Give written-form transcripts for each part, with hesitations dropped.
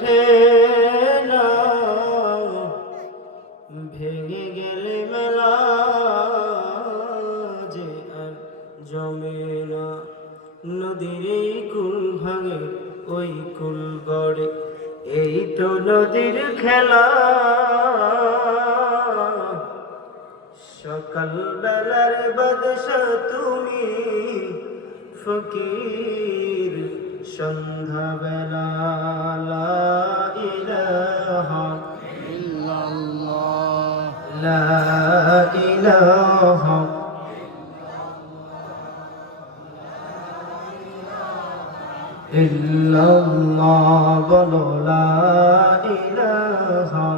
ওঠে না, ভেঙে গেলে মেলা যে আর জমে না। নদীর এই কুল ভাঙে ওই কুল গড়ে, এই তো নদীর খেলা। সকাল বেলার বাদশা তুমি, ফকির সন্ধ্যা বেলা। লা ইলাহা ইল্লাল্লাহ, লা ইলাহা ইল্লাল্লাহ, বলো লা ইলাহা।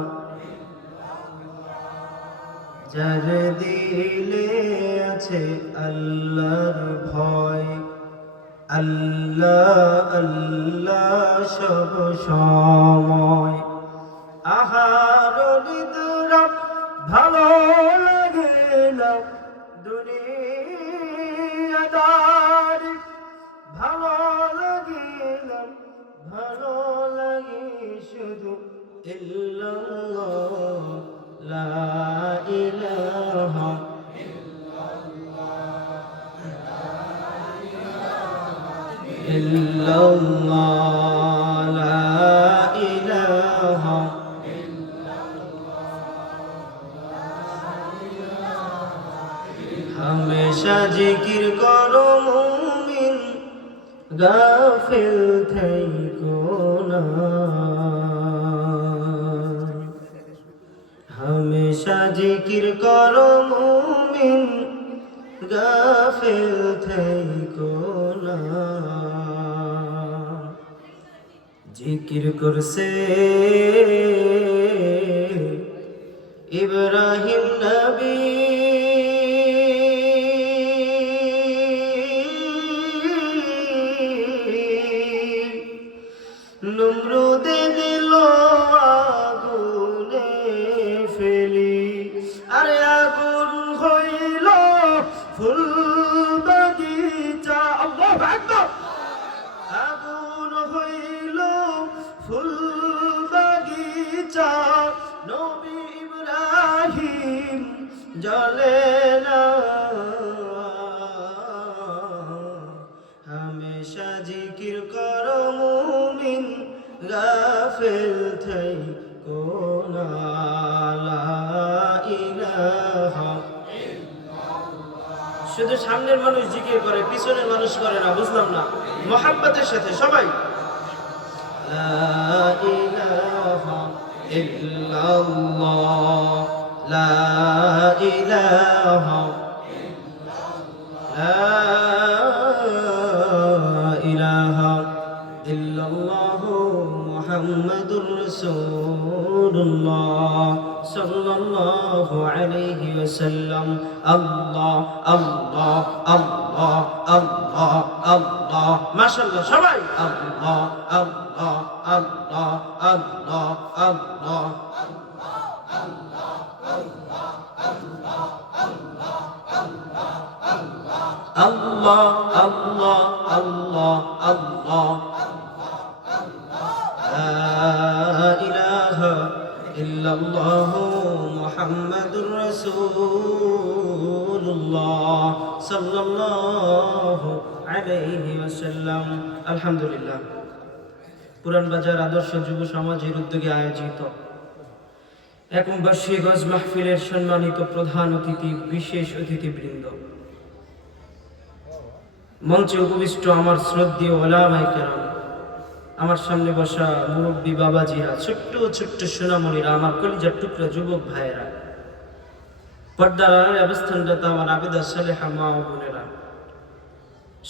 যার দিলে আছে আল্লাহর ভয়, আল্লাহ আল্লাহ সব সময়। আহার নিদরা ভালো লাগে না, দুনিয়াদার ভালো লাগে না, ভালো লাগে শুধু ইল্লাল্লাহ, লা ইলাহা ইল্লাল্লাহ, লা ইলাহা। হামেশা জিকির করো মুমিন, গাফিল থেকো না। হামেশা জিকির করো মুমিন, গাফিল থেকো না। জিকির করছে ইব্রাহিম নবী, নমরুদে দিল আগুনে ফেলি, আরে আগুন হইল ফুল বাগিচা। আল্লাহু আকবার। আগুন হইল ফুল বাগিচা, নবী ইব্রাহিম জ্বলে না। হামেশা জিকির করো মুমিন, গাফিল থেকো না। লা ইলাহা। শুধু সামনের মানুষ জিকির করে, পিছনের মানুষ করে না, বুঝলাম না। মুহাব্বতের সাথে সবাই লা ইলাহা ইল্লাল্লাহ, লা ইলাহা লা ইলাহা ইল্লাল্লাহ, মুহাম্মাদুর রাসূলুল্লাহ সাল্লাল্লাহু আলাইহি ওয়াসাল্লাম। আল্লাহ আল্লাহ আল্লাহ আল্লাহ আল্লাহ, মাশাআল্লাহ সবাই আল্লাহ আল্লাহ আল্লাহ আল্লাহ আল্লাহ। আল্লাহ আল্লাহ আল্লাহ আল্লাহ, লা ইলাহা ইল্লাল্লাহ, মুহাম্মাদুর রাসূলুল্লাহ সাল্লাল্লাহু আলাইহি ওয়াসাল্লাম। আলহামদুলিল্লাহ, পুরান বাজার আদর্শ যুব সমাজের উদ্যোগে আয়োজিত একম বার্ষিক হজ মাহফিলের সম্মানিত প্রধান অতিথি, বিশেষ অতিথিবৃন্দ, মঞ্চে উপবিষ্ট আমার শ্রদ্ধেয় ওলামায়ে কেরাম, আমার সামনে বসা মুরব্বী বাবাজিরা, ছোট্ট ছোট্ট সোনামণিরা, আমার কলিজার টুকরা যুবক ভাইয়েরা, পর্দার আড়ালে অবস্থানরত আমার আবেদা সালেহা মা ও বোনেরা,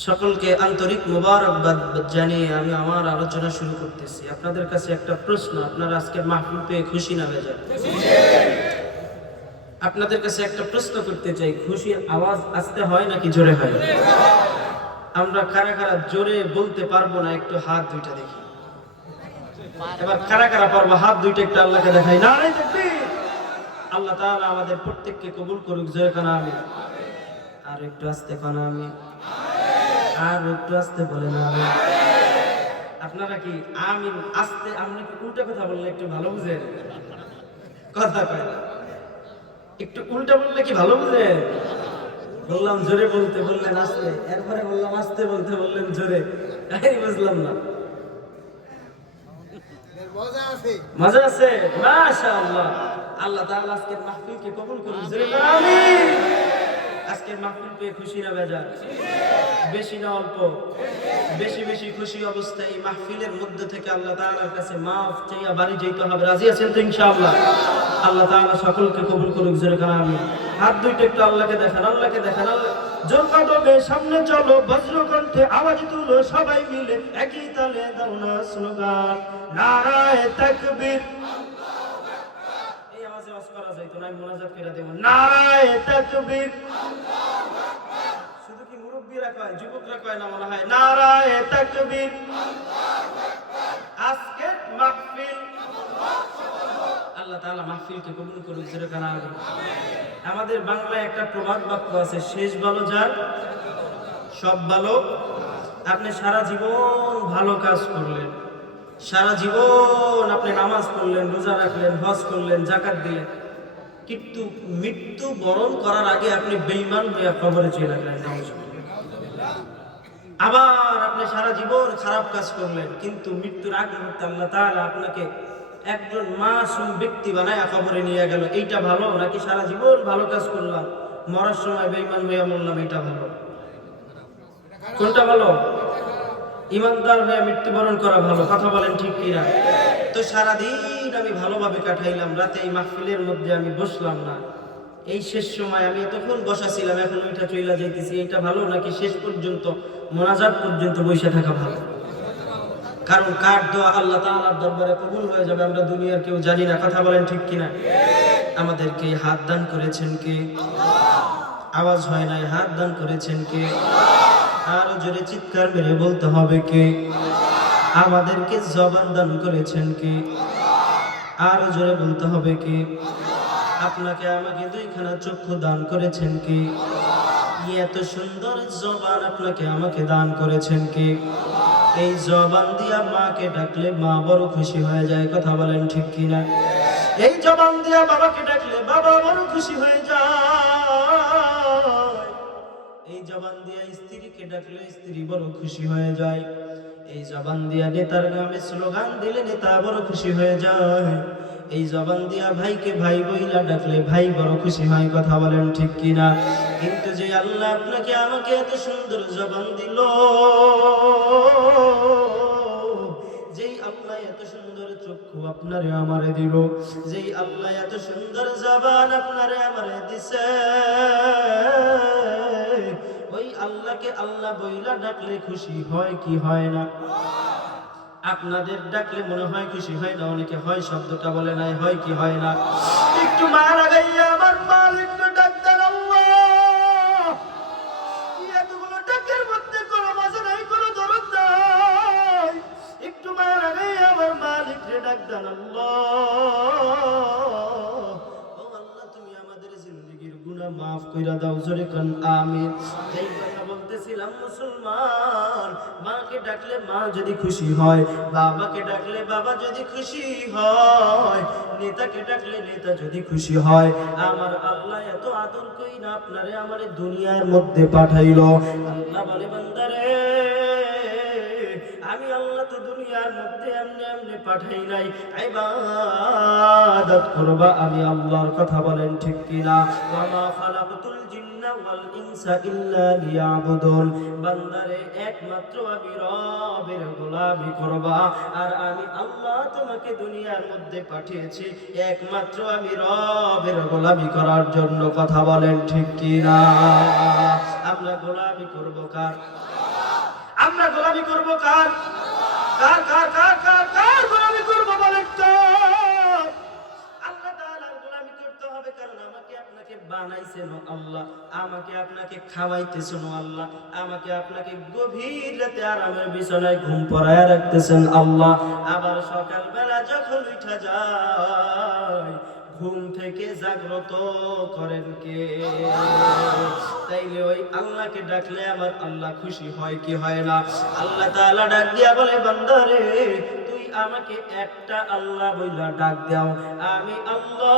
সকলকে আন্তরিক মোবারকবাদ জানিয়ে আমি আমার আলোচনা শুরু করতেছি। আপনাদের কাছে একটা প্রশ্ন, আপনারা আজকের মাহফিল পেয়ে খুশি না বেজার? আপনাদের কাছে একটা প্রশ্ন করতে চাই, খুশি আওয়াজ আসতে হয় নাকি জোরে হয়? আমরা কারা কারা জোরে বলতে পারবো না, একটু হাত দুইটা দেখি। এবার কারা কারা পারবো, হাত দুইটা একটু আল্লাহকে দেখাই। নারে তাকবীর। আল্লাহ তাআলা আমাদের প্রত্যেককে কবুল করুক। জয় কানা আমিন। আর একটু আস্তে কানা আমিন। আর একটু আস্তে বলেন আমিন। আপনারা কি আমিন আস্তে, আপনি কি উল্টা কথা বললে একটু ভালো বুঝেন? কথা কয় না, একটু উল্টা বললে কি ভালো বুঝেন? বললাম জোরে বলতে, বললেন আস্তে, এরপরে বললাম আস্তে বলতে, বললেন জোরে। আমি বুঝলাম না। মজা আছে? মাশাআল্লাহ। আল্লাহ তাআলা আজকের মাহফিলকে কবুল করুন, জোরে বলেন আমিন। আজকের মাহফিল পেয়ে খুশি না বেজার? বেশি না অল্প? বেশি বেশি খুশি অবস্থায় এই মাহফিলের মধ্যে থেকে আল্লাহ তাআলার কাছে মাফ চাইয়া বাড়ি যেতে হবে। রাজি আছেন তো ইনশাআল্লাহ? আল্লাহ তাআলা সকলকে কবুল করুক, জোরে বলেন আমিন। হাত দুইটা একটু আল্লাহকে দেখান, আল্লাহকে দেখান। আল্লাহ জোর কদমে সামনে চলো, বজ্রকণ্ঠে আওয়াজ তুলো, সবাই মিলে একই তালে দাও না স্লোগান, নারায়ে তাকবীর। এই আওয়াজে ওয়াজ করা যাইতো না, আমি মোনাজাত করে দেব, নারায়ে তাকবীর। শুধু কি মুরব্বিরা কয়, যুবকরা কয় না মনে হয়? নারায়ে তাকবীর। আজকের মাহফিল আল্লাহ তাআলা মাহফিলকে কবুল করুন, জোরে বলেন আমিন। আমাদের বাংলায় একটা প্রবাদ বাক্য আছে, শেষ ভালো যার সব ভালো। আপনি সারা জীবন ভালো কাজ করলেন, সারা জীবন আপনি নামাজ পড়লেন, রোজা রাখলেন, হজ করলেন, যাকাত দিলেন, কিন্তু মৃত্যু বরণ করার আগে আপনি বেঈমান হয়ে কবরে চলে গেলেন। আবার আপনি সারা জীবন খারাপ কাজ করলেন, কিন্তু মৃত্যুর আগ মুহূর্তে আল্লাহ তাআলা আপনাকে একজন মাসুম ব্যক্তি বানায় কবরে নিয়ে গেল। এইটা ভালো নাকি সারা জীবন ভালো কাজ করলাম, মরার সময় বেঈমান হয়ে মরলাম, এটা ভালো? কোনটা ভালো? ইমানদার হয়ে মৃত্যুবরণ করা ভালো, কথা বলেন ঠিক কিনা? তো সারাদিন আমি ভালোভাবে কাটাইলাম, রাতে এই মাহফিলের মধ্যে আমি বসলাম না, এই শেষ সময় আমি এতক্ষণ বসা ছিলাম, এখন ওইটা চইলা যাইতেছি, এইটা ভালো নাকি শেষ পর্যন্ত মোনাজাত পর্যন্ত বসে থাকা ভালো? কারণ কার দোয়া আল্লাহ তাআলার দরবারে কবুল হয়ে যাবে আমরা দুনিয়ার কেউ জানি না, কথা বলেন ঠিক কিনা? আমাদেরকে হাত দান করেছেন কে? আওয়াজ হয় নাই, হাত দান করেছেন কে? আরো জোরে চিৎকার মেরে বলতে হবে কে? আমাদেরকে জবান দান করেছেন কে? আরো জোরে বলতে হবে কে? আপনাকে আমাকে দুইখানা চক্ষু দান করেছেন কে? এত সুন্দর জবান আপনাকে আমাকে দান করেছেন কে? এই জবান দিয়া মাকে ডাকলে মা বড় খুশি হয়ে যায়, কথা বলেন ঠিক কিনা? এই জবান দিয়া বাবাকে ডাকলে বাবা বড় খুশি হয়ে যায়। এই জবান দিয়া স্ত্রীকে ডাকলে স্ত্রী বড় খুশি হয়ে যায়। এই জবান দিয়া নেতার নামে স্লোগান দিলে নেতা বড় খুশি হয়ে যায়। এই জবান দিয়া ভাইকে ভাই বইলা ডাকলে ভাই বড় খুশি হয়, কথা বলেন ঠিক কিনা? কিন্তু যে আল্লাহ আপনাকে আমাকে এত সুন্দর জবান দিল, যেই আল্লাহ এত সুন্দর চক্ষু আপনারে আমারে দিল, যেই আল্লাহ এত সুন্দর জবান আপনারে আমারে দিছে, ওই আল্লাহকে আল্লাহ বইলা ডাকলে খুশি হয় কি হয় না? আপনাদের ডাকলে মনে হয় খুশি হয় না? অনেকে হয় শব্দটা বলে নাই, হয় কি হয় না? একটু মারা গাইয়া আমার মালিক ডাক দেন আল্লাহ। এতগুলো ডাকের মধ্যে কোনো মজা নাই, কোনো দরদ নাই। একটু মারা গাইয়া আমার মালিক ডাক দেন আল্লাহ। ও আল্লাহ, তুমি আমাদের জিন্দেগির গুনাহ মাফ কইরা দাও, জোরে কোন আমিন। এই কথা বলতেছিলাম, মুসলমান মাকে ডাকলে মা যদি খুশি হয়, বাবাকে ডাকলে বাবা যদি খুশি হয়, নেতাকে ডাকলে নেতা যদি খুশি হয়, আমার আল্লাহ এত আদর কইরা আপনারে আমারে দুনিয়ার মধ্যে পাঠাইলো। আল্লাহ বলে, বান্দারে আমি আল্লাহ তো দুনিয়ার মধ্যে এমনি এমনি পাঠাই নাই, ইবাদত করবা আমি আল্লাহর, কথা বলেন ঠিক কিনা? ওয়া মা খালাকতুল জিন্না ওয়াল ইনসা ইল্লা লিয়াবুদুন। বান্দারে একমাত্র আমি রবের গোলামি করবা, আর আমি আল্লাহ তোমাকে দুনিয়ার মধ্যে পাঠিয়েছি একমাত্র আমি রবের গোলামি করার জন্য, কথা বলেন ঠিক কিনা? আমরা গোলামি করব কার? আমরা গোলামি করব কার? কার কার কার কার কার গোলামি করব বলেন তো? আল্লাহ তাআলার গোলামি করতে হবে, কারণ আমাকে আপনাকে বানাইছেন আল্লাহ, আমাকে আপনাকে খাওয়াইতেছেন আল্লাহ, আমাকে আপনাকে গভীর রাতে আরামের বিছানায় ঘুম পড়ায় রাখতেছেন আল্লাহ। আবার সকালবেলা যখন উঠা যায় ঘুম থেকে জাগ্রত করেন কে? তাইলে ওই আল্লাহকে ডাকলে আমার আল্লাহ খুশি হয় কি হয় না? আল্লাহ তাআলা ডাক দিয়া বলে, বান্দারে তুই আমাকে একটা আল্লাহ বইলা ডাক দাও, আমি আল্লাহ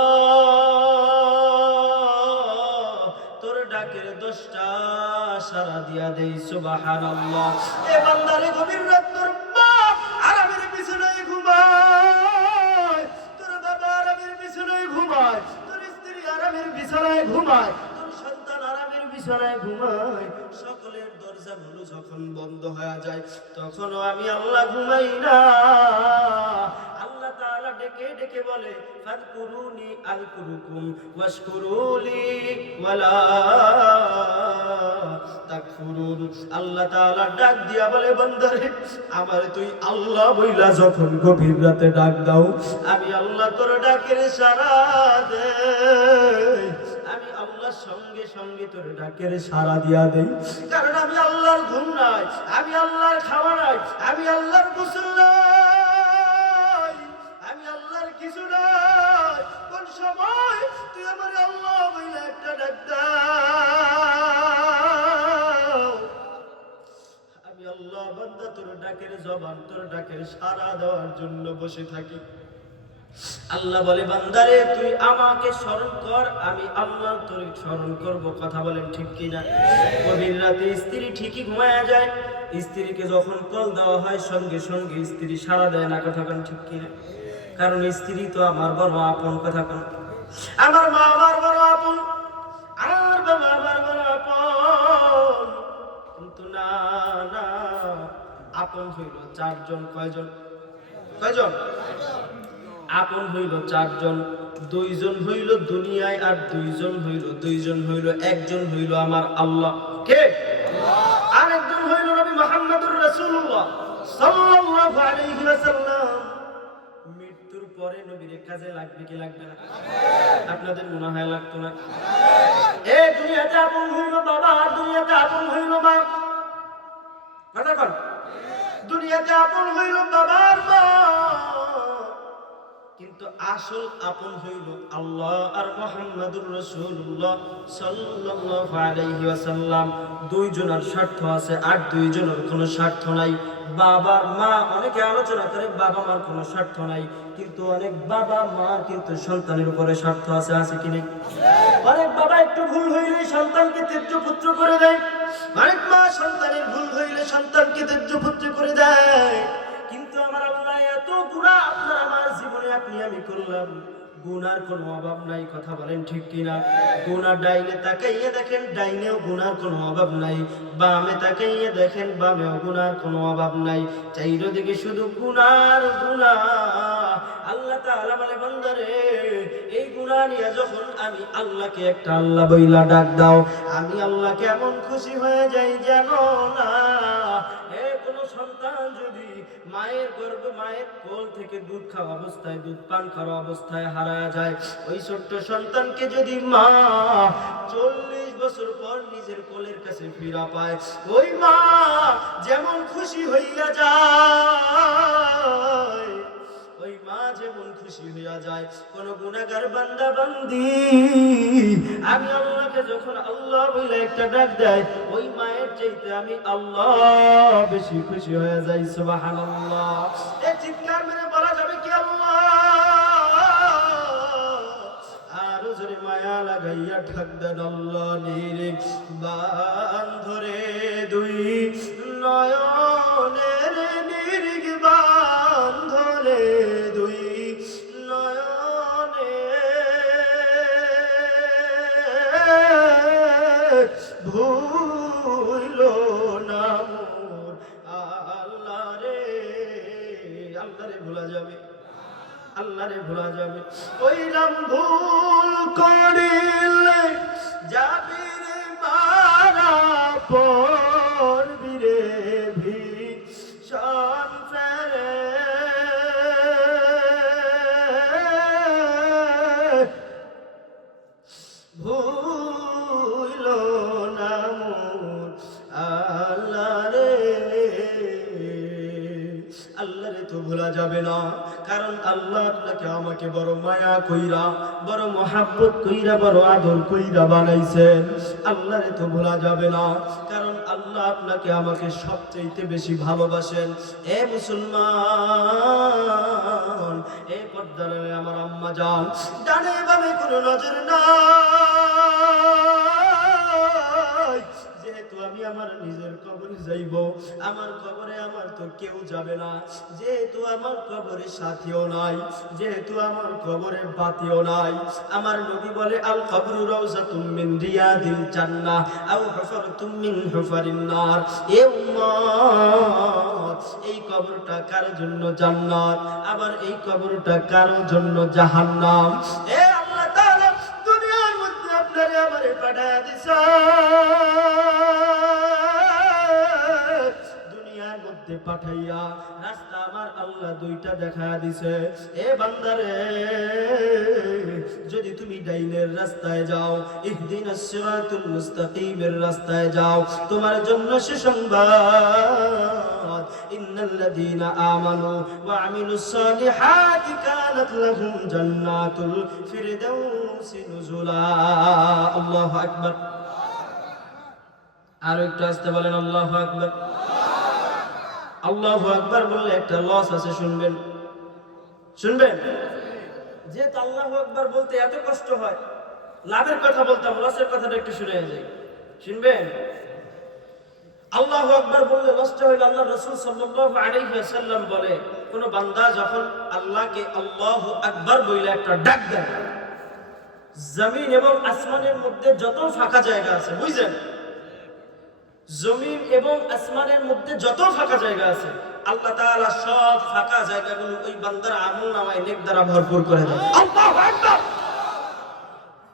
তোর ডাকের 10টা সাড়া দিয়া দেই। সুবহানাল্লাহ। এ বান্দারে গভীর রাত তোর বাপ আরামের বিছানায় ঘুমায়, তোর বাবা আরামের বিছানায় ঘুমায়, তোর স্ত্রী আরামের বিছানায় ঘুমায়, তোর সন্তান আরামের বিছানায় ঘুমায়, সকলের দরজাগুলো যখন বন্ধ হয়ে যায় তখনও আমি আল্লাহ ঘুমাই না। আল্লাহ তাআলা ডেকে ডেকে বলে, ফাযকুরুনি আযকুরুকুম ওয়াশকুরুলি ওয়ালা তাকফুরুন। আল্লাহ তাআলা ডাক দিয়া বলে, বান্দারে আমারে তুই আল্লাহ বইলা যখন গভীর রাতে ডাক দাও, আমি আল্লাহ তোর ডাকের সাড়া দেই, আমি আল্লাহর সঙ্গে সঙ্গে তোর ডাকের সাড়া দিয়া দেই। কারণ আমি আল্লাহর ঘুম নাই, আমি আল্লাহর খাওয়া নাই, আমি আল্লাহর গোসল নাই, আমি আল্লাহর কিছু নাই। কোন সময় তুই আমার আল্লাহ বইলা একটা ডাক দাও, আমি আল্লাহ বান্দা তোর ডাকের জবান, তোর ডাকের সাড়া দেওয়ার জন্য বসে থাকি। আল্লাহ বলে, বান্দারে তুই আমাকে স্মরণ কর, আমি আল্লাহ তোর স্মরণ করব। কথা বলেন ঠিক কিনা? গভীর রাতে স্ত্রী ঠিকই ঘুমায়া যায়, স্ত্রীকে যখন কল দেওয়া হয় সঙ্গে সঙ্গে স্ত্রী সাড়া দেয় না। কথা বলেন ঠিক কিনা? কারণ স্ত্রী তো আমার বড় আপন। কথা বলেন, আমার মা আমার বড় আপন, আমার বাবা আমার বড় আপন। কিন্তু না না, আপন হইল 4 জন। কয়জন? কয়জন? আপন হইল 4 জন। 2 জন হইল দুনিয়ায়, আর 2 জন হইল একজন হইল আমার আল্লাহ। কে? আর একজন হইল নবী মুহাম্মদুর রাসূলুল্লাহ সাল্লাল্লাহু আলাইহি ওয়াসাল্লাম। মৃত্যুর পরে নবীর কাজে লাগবে কি লাগবে না? আপনাদের মনে হয় লাগতো না? এই দুনিয়াতে আপন হইল বাবা, আর দুনিয়াতে আপন হইল মা। কথা বল। দুনিয়াতে আপন হইল বাবার মা, কিন্তু আসল আপন হইল আল্লাহ আর মুহাম্মদুর রাসূলুল্লাহ সাল্লাল্লাহু আলাইহি ওয়াসাল্লাম। 2 জনের স্বার্থ আছে, আর 2 জনের কোনো স্বার্থ নাই। বাবা মা, অনেকে আলোচনা করে বাবা মার কোনো স্বার্থ নাই, কিন্তু অনেক বাবা মার কিন্তু সন্তানের উপরে স্বার্থ আছে। আছে কি নেই? অনেক বাবা একটু ভুল হইলে সন্তানকে ত্যায্যপুত্র করে দেয়, অনেক মা সন্তানের ভুল হইলে সন্তানকে ত্যায্যপুত্র করে দেয়। কিন্তু আমার আল্লাহ এত গুনাহ আপনার আমার জীবনে আপনি আমি করলাম, গুনার কোনো অভাব নাই। কথা বলেন ঠিক কিনা? গুনাহ ডাইনে তাকাইয়ে দেখেন, ডাইনেও গুনার কোনো অভাব নাই, বামে তাকাইয়ে দেখেন, বামেও গুনার কোনো অভাব নাই। চাইরদিকে শুধু গুনার গুনাহ। আল্লাহ তাআলা বলে, বান্দারে এই গুনাহ নিয়ে যখন আমি আল্লাহকে একটা আল্লাহ বইলা ডাক দাও, আমি আল্লাহ কেমন খুশি হয়ে যাই জানো না? কোনো সন্তান যদি মায়ের গর্ভে, মায়ের কোল থেকে দুধ খাওয়া অবস্থায়, দুধ পান করা অবস্থায় হারায় যায়, ওই ছোট্ট সন্তানকে যদি মা 40 বছর পর নিজের কোলের কাছে ফিরা পায়, ওই মা যেমন খুশি হইয়া যায়, ওই মা যেমন খুশি হইয়া যায়। কোন গুনাহগার বান্দা বান্দি আমি আল্লাহকে যখন আল্লাহ বলে একটা ডাক দেয়, ওই মায়ের চাইতে আমি আল্লাহ বেশি খুশি হয়ে যাই। সুবহানাল্লাহ। এই চিৎকার মেরে বলা যাবে কি আল্লাহ? আর জোরে মায়া লাগাইয়া ডাক দেন, আল্লাহ নিরে বান্ধরে 2 নয়নের নিরিগ বান্ধরে 2 নয়নে ভুইল না মোর আল্লাহ রে। আল্লাহ রে ভোলা যাবে? আল্লাহ রে ভোলা যাবে? ওই নাম ভুল করিলে যাবি রে মারা পড়বি রে ভীষণ ফেরে। ভুইল না মোর আল্লাহ রে। আল্লাহ রে তো ভোলা যাবে না। কারণ আল্লাহ আপনাকে আমাকে বড় মায়া কইরা, বড় মহাব্বত কইরা, বড় আদর কইরা বানাইছেন। আল্লাহরে তো ভোলা যাবে না, কারণ আল্লাহ আপনাকে আমাকে সবচাইতে বেশি ভালোবাসেন। এ মুসলমান, এ পর্দার আমার আম্মা জান, ডানে বামে কোনো নজর নাই। যেহেতু আমি আমার নিজের কবরে যাইব, আমার কবরে আমার তো কেউ যাবে না, যেহেতু আমার কবরে সাথীও নাই, যেহেতু আমার কবরে বাতিও নাই। আমার নবী বলে, আল কবরু রাউযাতুম মিন রিয়াদিল জান্নাহ আও হুফরাতুম মিন হুফারিন নার। এ উম্মত, এই কবরটা কার জন্য জান্নাত, আবার এই কবরটা কার জন্য জাহান্নাম। এ আল্লাহ তাআলা দুনিয়ার মধ্যে আপনারে আমারে পাঠায়া দিয়েছেন, দুনিয়ার মধ্যে পাঠাইয়া রাস্তা আমার আল্লাহ দুইটা দেখায়া দিছে। এ বান্দারে, যদি তুমি ডাইনের রাস্তায় যাও, ইহদিনাস সিরাতুল মুস্তাকিমের রাস্তায় যাও, তোমার জন্য সুসংবাদ, ইন্নাল্লাযীনা আমানু ওয়া আমিলুস সালিহাতি কানাত লাহুম জান্নাতুল ফিরদাউসি নুজুলা। আল্লাহু আকবার। আর একটু আসতে বলেন আল্লাহু আকবার। আল্লাহু আকবার বললে একটা লস আছে, শুনবেন, শুনবেন। যেহেতু আল্লাহু আকবার বলতে এত কষ্ট হয়, লাভের কথা বলতাম, লসের কথাটা একটু শুনে যাই, শুনবেন। আল্লাহু আকবার বললে লসটা হইল, আল্লাহ রাসূল সাল্লাল্লাহু আলাইহি ওয়াসাল্লাম বলে, কোন বান্দা যখন আল্লাহকে আল্লাহু আকবার বলে একটা ডাক দেয়, জমিন এবং আসমানের মধ্যে যত ফাঁকা জায়গা আছে, বুঝছেন, জমিন এবং আসমানের মধ্যে যত ফাঁকা জায়গা আছে, আল্লাহ তাআলা সব ফাঁকা জায়গাগুলো ওই বান্দার আমলনামায় নেক দ্বারা ভরপুর করে দেন। আল্লাহু আকবার।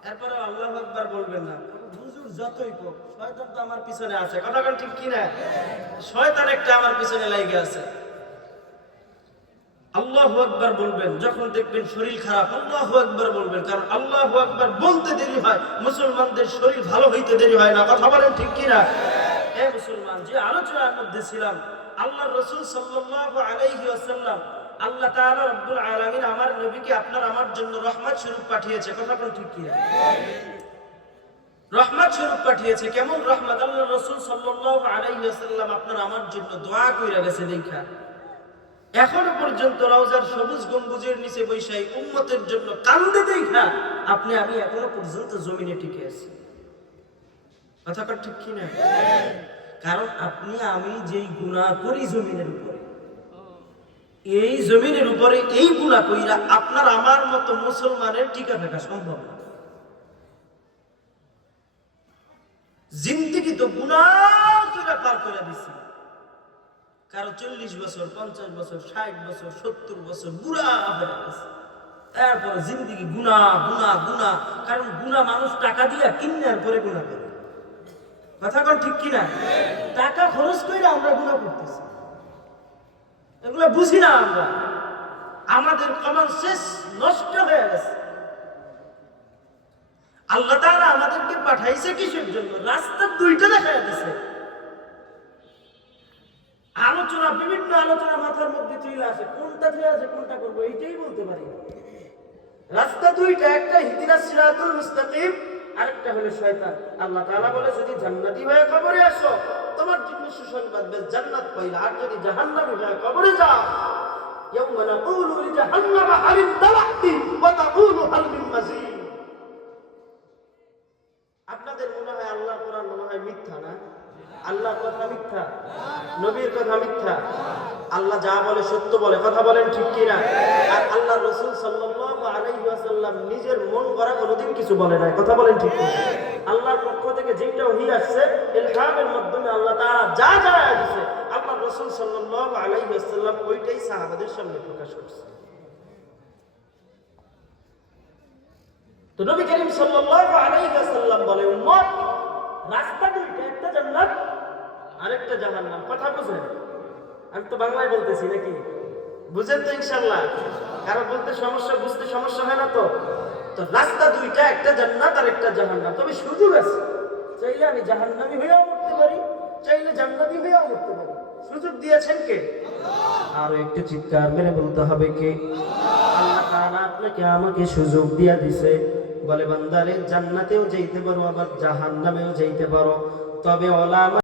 এরপরে আল্লাহু আকবার বলবেন না, হুজুর যতই হোক, শয়তান তো আমার পিছনে আছে, কথা কোন ঠিক কি না? শয়তান একটা আমার পিছনে লাগে আছে। আল্লাহু আকবার বলবেন যখন দেখবেন শরীর খারাপ, আল্লাহু আকবার বলবেন, কারণ আল্লাহু আকবার বলতে দেরি হয়, মুসলমানদের শরীর ভালো হইতে দেরি হয় না, কথা বলেন ঠিক কি না? এ মুসলমান, যে আলোচনার মধ্যে ছিলাম, আল্লাহর রাসূল সাল্লাল্লাহু আলাইহি ওয়াসাল্লাম, আল্লাহ তাআলা রব্বুল আলামিন আমার নবীকে আপনার আমার জন্য রহমত স্বরূপ পাঠিয়েছে, কথা কোন ঠিক কি না? রহমত স্বরূপ পাঠিয়েছে। কেমন রহমত? আল্লাহর রাসূল সাল্লাল্লাহু আলাইহি ওয়াসাল্লাম আপনার আমার জন্য দোয়া কইরা গেছে দেখা, এখনো পর্যন্ত রওজার সবুজ গম্বুজের নিচে বৈশাই উম্মতের জন্য কান্দে দেখা আপনি আমি এখনো পর্যন্ত জমিনে টিকে আছি, কথা কোন ঠিক কি না? কারণ আপনি আমি যেই গুনাহ করি জমিনের উপরে, এই জমিনের উপরে এই গুনাহ কইরা আপনার আমার মতো মুসলমানের টিকে থাকা সম্ভব না। জিন্দেগি তো গুনাহ করে পার করে দিছি, কারো 40 বছর, 50 বছর, 60 বছর, 70 বছর বুড়া হয়ে গেছে, এরপর জিন্দেগি গুনাহ গুনাহ গুনাহ। কারণ গুনাহ মানুষ টাকা দিয়া কিনার পরে গুনাহ করে, কথা কোন ঠিক কি না? টাকা খরচ করে আমরা গুনাহ করতেছি, এগুলো বুঝি না আমরা, আমাদের কমন সেন্স নষ্ট হয়ে গেছে। আল্লাহ তাআলা আমাদেরকে পাঠাইছে কিসের জন্য? রাস্তা দুইটা দেখায় দিয়েছে। আলোচনা, বিভিন্ন আলোচনা মাথার মধ্যে চলে আসে, কোনটা ঠিক আছে কোনটা করবো এইটাই বলতে পারি। রাস্তা দুইটা, একটা ইহদিনাস সিরাতুল মুস্তাকিম, আরেকটা হলো শয়তান। আল্লাহ তাআলা বলে, যদি জান্নাতি হয়ে কবরে আসো তোমার জন্য সুসংবাদ, বেশ জান্নাত পাইলা, আর যদি জাহান্নামী হয়ে কবরে যাও, ইয়াউমা নাকুলু লিজাহান্নামা হাল তাওয়াতি ওয়া তাকুলু হাল মিন মাজিদ। আপনাদের মনে হয় আল্লাহর কোরআন মনে হয় মিথ্যা না? আল্লাহর কথা মিথ্যা? নবীর কথা মিথ্যা? আল্লাহ যা বলে সত্য বলে, কথা বলেন ঠিক কি না? আর আল্লাহ রাসূল সাল্লাল্লাহু আলাইহি ওয়াসাল্লাম নিজের মন গড়া কোনোদিন কিছু বলে নাই, কথা বলেন ঠিক কি না? আল্লাহর পক্ষ থেকে যেটা ওহী আসছে, ইলহামের মাধ্যমে আল্লাহ তাআলা যা জানায় দিয়েছে, আল্লাহ রাসূল সাল্লাল্লাহু আলাইহি ওয়াসাল্লাম ওইটাই সাহাবাদের সামনে প্রকাশ করছে। তো নবী করিম সাল্লাল্লাহু আলাইহি ওয়াসাল্লাম বলে, উম্মত, রাস্তা দুইটা, একটা জান্নাত আরেকটা জাহান্নাম, কথা বুঝেন? আমি তো বাংলায় বলতেছি নাকি? বুঝেন তো ইনশাআল্লাহ? কারো বলতে সমস্যা, বুঝতে সমস্যা হয় না তো? তো রাস্তা দুইটা, একটা জান্নাত আর একটা জাহান্নাম। তবে সুযোগ আছে, চাইলে আমি জাহান্নামী হয়েও মরতে পারি, চাইলে চাইলে জান্নাতি হয়েও মরতে পারি। সুযোগ দিয়েছেন কে? আরো একটু চিৎকার মেরে বলতে হবে কে? আল্লাহ তাআলা আপনাকে আমাকে সুযোগ দিয়া দিছে, বলে বান্দারে জান্নাতেও যাইতে পারো আবার জাহান্নামেও যাইতে পারো, তবে ওলামা